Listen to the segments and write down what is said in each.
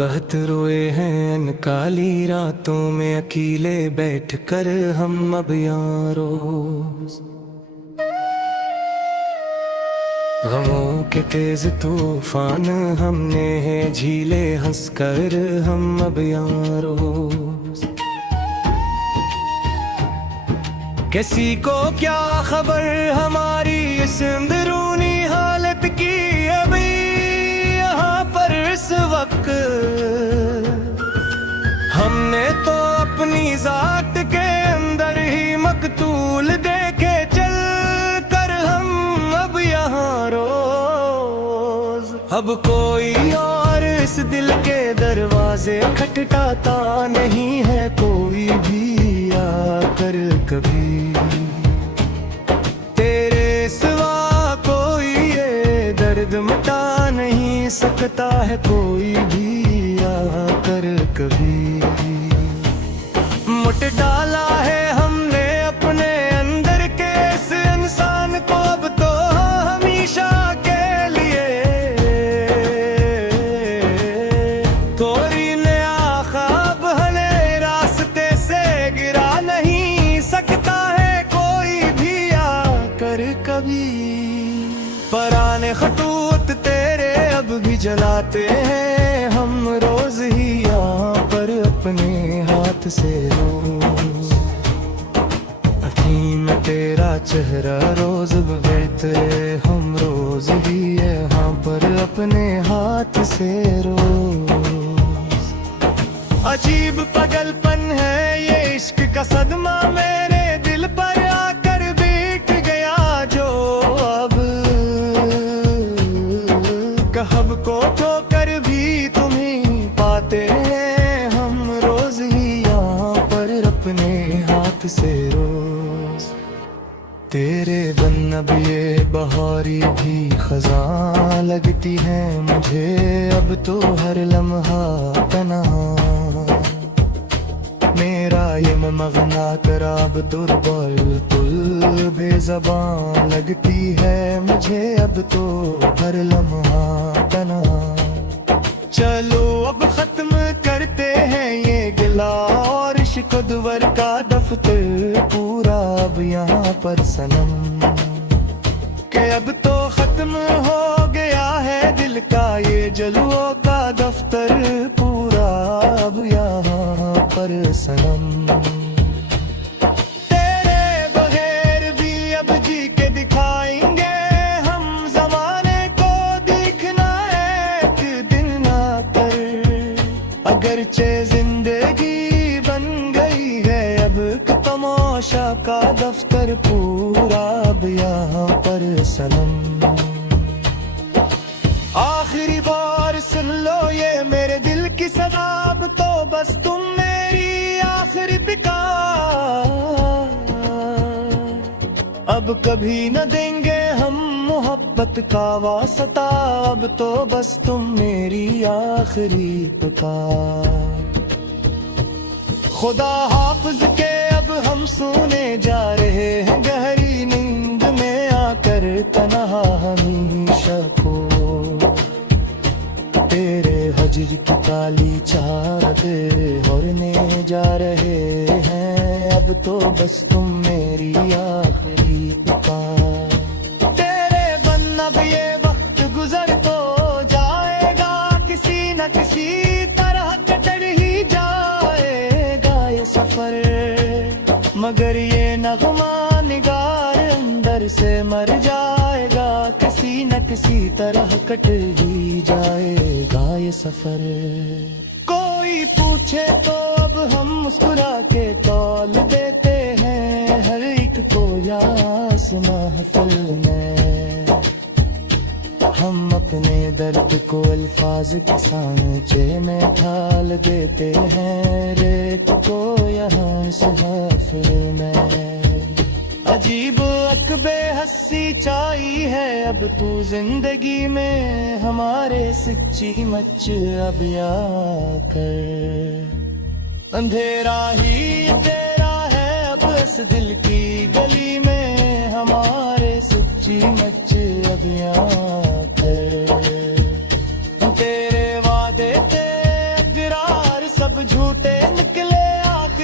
बहुत रोए हैं इन काली रातों में अकेले बैठ कर हम अब यारों। गमों के तेज तूफान हमने झीले हंस कर हम अब यारों। किसी को क्या खबर हमारी इस अंदरूनी हालत की, अभी यहाँ पर इस वक्त हमने तो अपनी जात के अंदर ही मकतूल देखे चल कर हम अब यहाँ रोज। अब कोई और इस दिल के दरवाजे खटखटाता नहीं है, कोई भी आकर कभी तेरे सिवा कोई ये दर्द मिटा नहीं सकता है, कोई भी आकर कभी। मुट डाला है हमने अपने अंदर के इस इंसान को अब तो हमेशा के लिए। कोई नया ख्वाब हमें रास्ते से गिरा नहीं सकता है, कोई भी आकर कभी। पराने खतूत तेरे अब भी जलाते हैं हम रोज ही यहाँ पर अपने हाथ से रोज। अखी में तेरा चेहरा रोज बहते हम रोज ही यहाँ पर अपने हाथ से रोज। अजीब पगलपन है ये इश्क का सदमा मेरे दिल पर आकर बीत गया, जो अब कहब को ठोकर भी तुम ही पाते हैं हम रोज ही यहाँ पर अपने हाथ से रोज। तेरे बिन अब ये बहारी भी खज़ां लगती है मुझे, अब तो हर लम्हा तन्हा मेरा ये मगना कराब दुर्बल बेज़बां लगती है मुझे, अब तो हर लम्हा तन्हा। चलो अब खत्म करते हैं ये गिला और इश्क दुवर का दफ्तर पूरा अब यहाँ पर सनम, के अब तो खत्म हो गया है दिल का ये जलवों का दफ्तर पूरा अब यहाँ पर सनम। तेरे बगैर भी अब जी के दिखाएंगे हम ज़माने को, देखना एक दिन ना कर। अगरचे जिंदगी बन गई है अब तमाशा का दफ्तर पूरा अब यहाँ पर सनम। आखिरी बार सुन लो ये मेरे दिल की सदा, अब तो बस तुम मेरी आखिरी पुकार। अब कभी न देंगे हम मोहब्बत का वास्ता, अब तो बस तुम मेरी आखिरी पुकार। खुदा हाफिज के अब हम सोने जा रहे हैं गहरी नींद में आकर तन्हा हमेशा को। तेरे हजर की काली चादर ओढ़ने जा रहे हैं, अब तो बस तुम मेरी आखिरी पुकार। तेरे बिन अब ये वक्त गुजर तो जाएगा, किसी न किसी तरह कट ही जाएगा ये सफर, मगर ये नगमा निगार अंदर से मर जाएगा, किसी न किसी तरह कट ही जाएगा ये सफर। कोई पूछे तो अब हम मुस्कुरा के तौल देते हैं हर एक को यास महफिल में। हम अपने दर्द को अल्फाज के सांचे में ढाल देते हैं रेत को यहाँ इस महफिल में। अजीब अकबे हंसी चाई है अब तू जिंदगी में हमारे, सच्ची मच अब या कर। अंधेरा ही तेरा है अब इस दिल की गली में हमारे, सच्ची मच अब या कर। तेरे वादे थे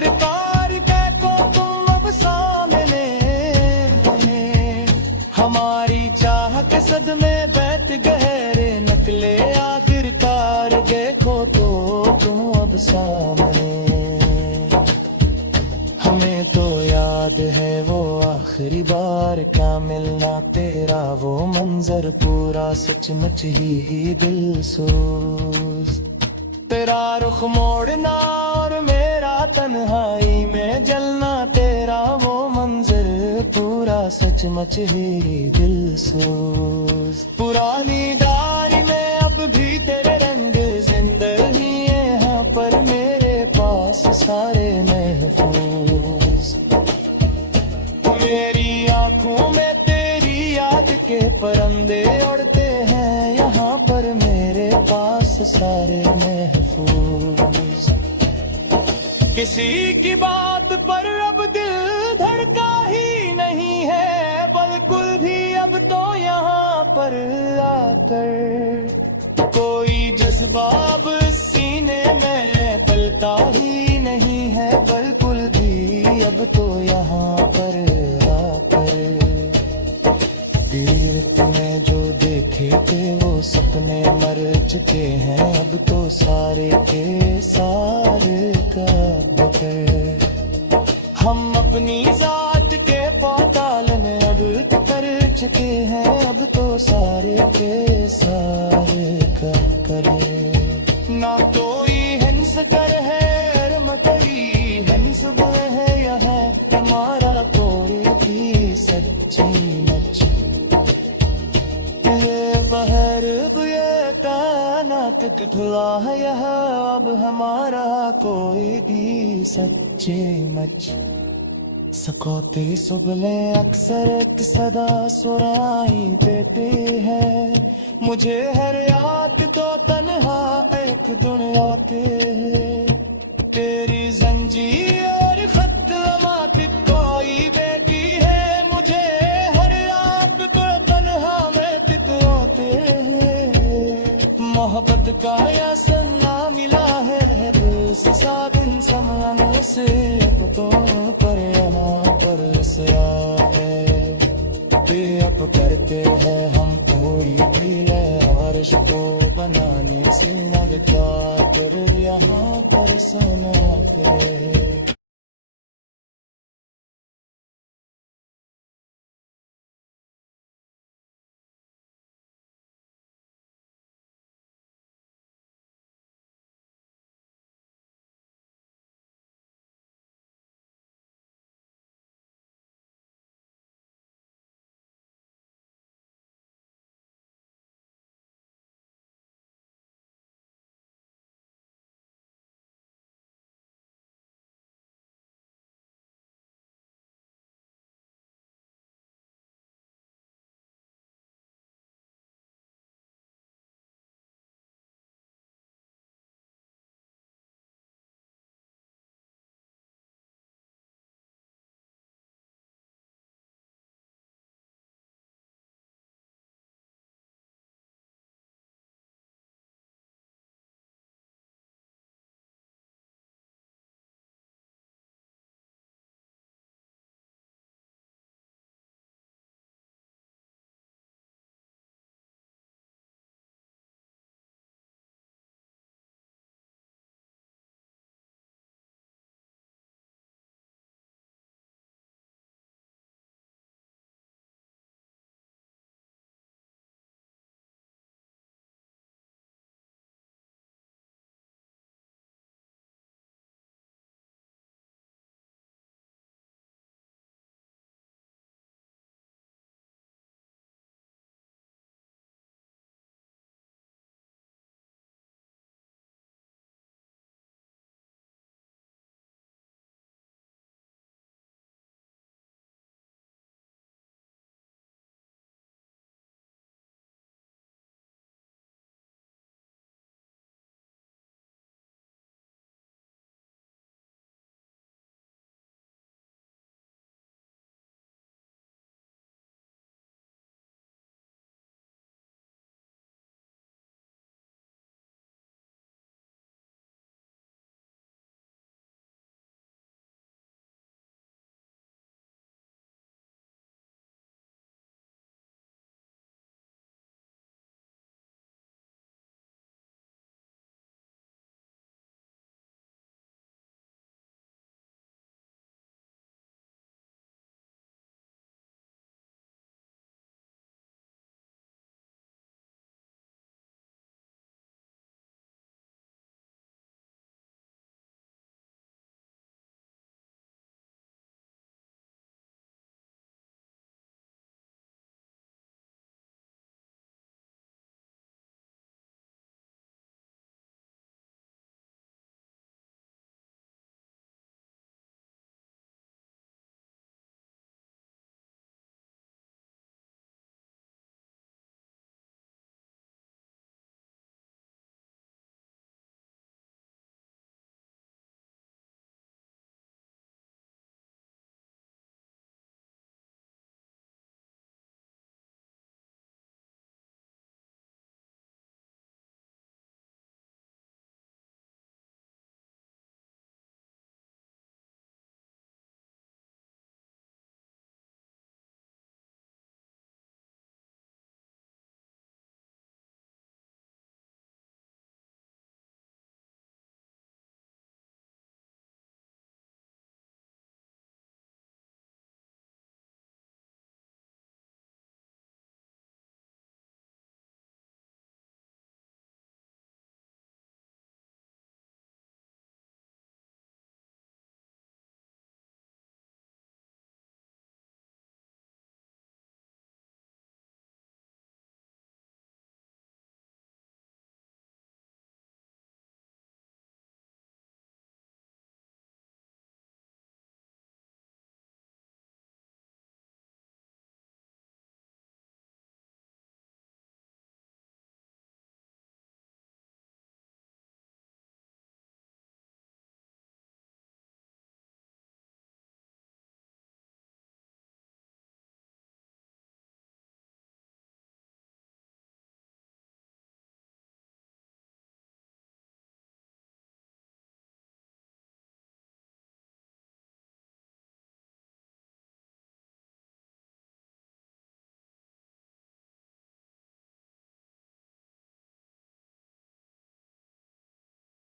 आखिरकार देखो तुम अब सामने, हमारी चाह के सदमे बैठ गहरे नकले, आखिरकार देखो तो तुम अब सामने। हमें तो याद है वो आखिरी बार का मिलना तेरा, वो मंजर पूरा सचमुच ही दिल सोज। तेरा रुख मोड़ना और मेरा तन्हाई में जलना, तेरा वो मंजर पूरा सचमुच ही दिल सोज। पुरानी डायरी में अब भी तेरे रंग जिंदगी है, यहाँ पर मेरे पास सारे महफूज। मेरी आंखों में तेरी याद के परिंदे उड़ते हैं, यहाँ पर मेरे पास सारे महफूज। किसी की बात पर अब दिल धड़का ही नहीं है, बिल्कुल भी अब तो यहाँ पर आकर कोई जज्बा अब सीने में पलता ही नहीं है, बिल्कुल भी अब तो यहाँ पर आकर। तीर तुम्हें जो देखे थे वो सपने मर चुके हैं, अब तो सारे के सारे का बकर। हम अपनी जात के पाताल में अब कर चुके हैं, अब तो सारे के सारे का करे। ना कोई हिंस कर है मतई हिंस है, यह है हमारा कोई भी सच्ची नच। ये बहर ये कानात खुला है, यह अब हमारा कोई भी सच्चे मच। सकौती सुबले अक्सर एक सदा सुनाई देती है, मुझे हर याद तो तन्हा एक दुनिया के है। तेरी जंजीर खत लमात कोई बेटी है, मुझे हर याद तो तन्हा में तितरोते हैं। मोहब्बत का यह सन्ना मिला है सादिन समाने से, अब तो पर से आए अब करते हैं हम कोई भी अर्श को बनाने से, अब क्या कर यहाँ पर सोना करे।